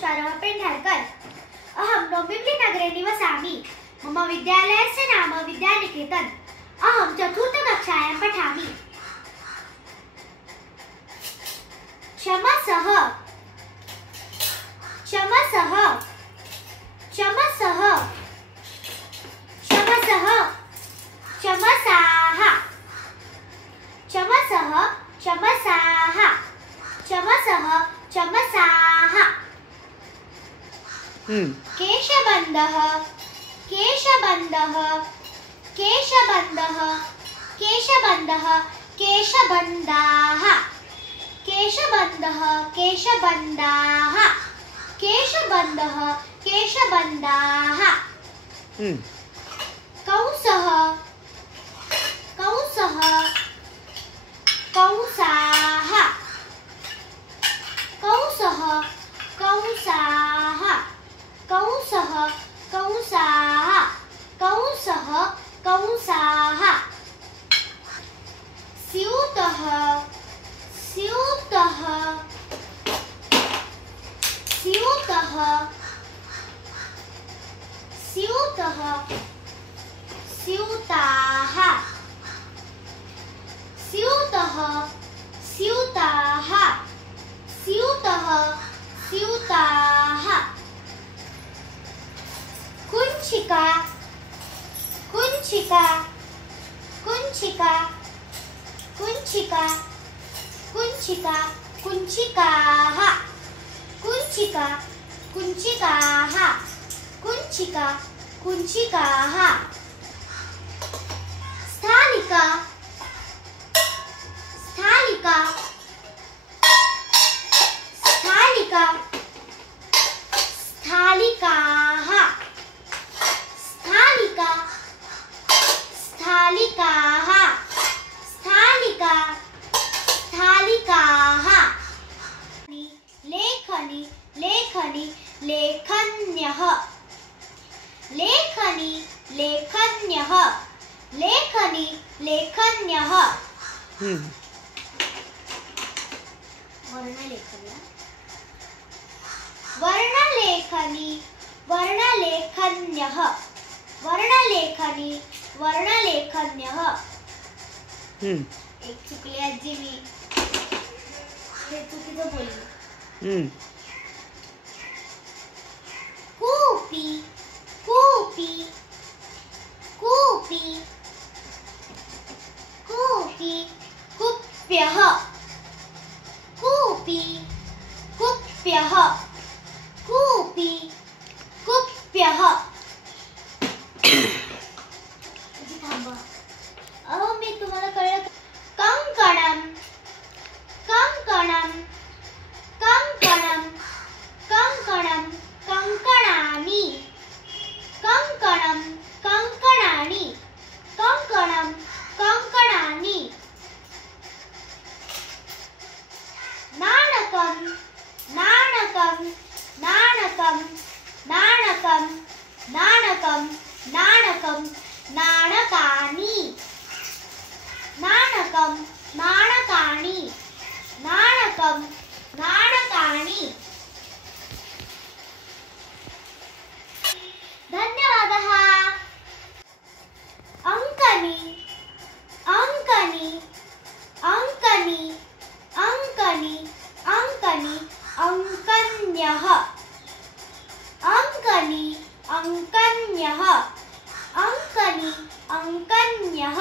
तुषारः पेण्ढारकर। अहं डोम्बिवलीनगरे निवसामि। मम विद्यालयस्य नाम विद्यानिकेतन। अहं चतुर्थकक्षायां पठामि। क्षमसः, क्षमसः, क्षमसः, क्षमसः, क्षमसाः, क्षमसः, क्षमसाः, क्षमसः, क्षमसाः। केशबन्धः, केशबन्धः, केशबन्धः, केशबन्धः, केशबन्धाः, केशबन्धः, केशबन्धाः, केशबन्धः, केशबन्धाः। कंसः, कंसः, कंसाः, कंसः, कंसाः, कंसः, कंसाः, कंसः, कंसाः। स्यूतः, स्यूतः, स्यूतः, स्यूतः, स्यूताः, स्यूतः, स्यूताः, स्यूतः, स्यूताः। कुञ्चिका, कुञ्चिका, कुञ्चिका, कुञ्चिका, कुञ्चिका, कुञ्चिकाः, कुञ्चिका, कुञ्चिकाः, कुञ्चिका, कुञ्चिकाः। स्थालिका, स्थालिका, स्थालिका, स्थालिकाः, स्थालिका, स्थालिकाः, स्थालिका, स्थालिकाः। लेखनी, लेखनी, लेखन्यः, लेखनी, लेखन्यः, लेखनी, लेखन्यः। वर्णलेखनी, वर्णलेखनी, वर्णलेखन्यः, वर्णलेखनी, वर्णलेखन्यः। एक चुकली आजी मी, हे चुकीचं बोलली। कूपी, कूपी, कूपी, कूपी, कुप्यः, कूपी, कुप्यः, कूपी, कुप्यः। अहो मी तुम्हाला कळलं। कंकणम, कंकणम, कंकणम, कंकणम, कंकणानि, कंकणम, कंकणानि, कंकणम, कंकणानि। नाणकम, नाणकम, नाणकम, नाणकम, नाणकम, नाणकम, नाणकानि, नाणकम, नाणकानि, नाणकम, नाणकानि। धन्यवादः। अंकनी, अंकनी, अंकनी, अंकनी, अंकनी, अंकन्यः, अंकनी, अंकन्यः, अंकनी, अंकन्यः।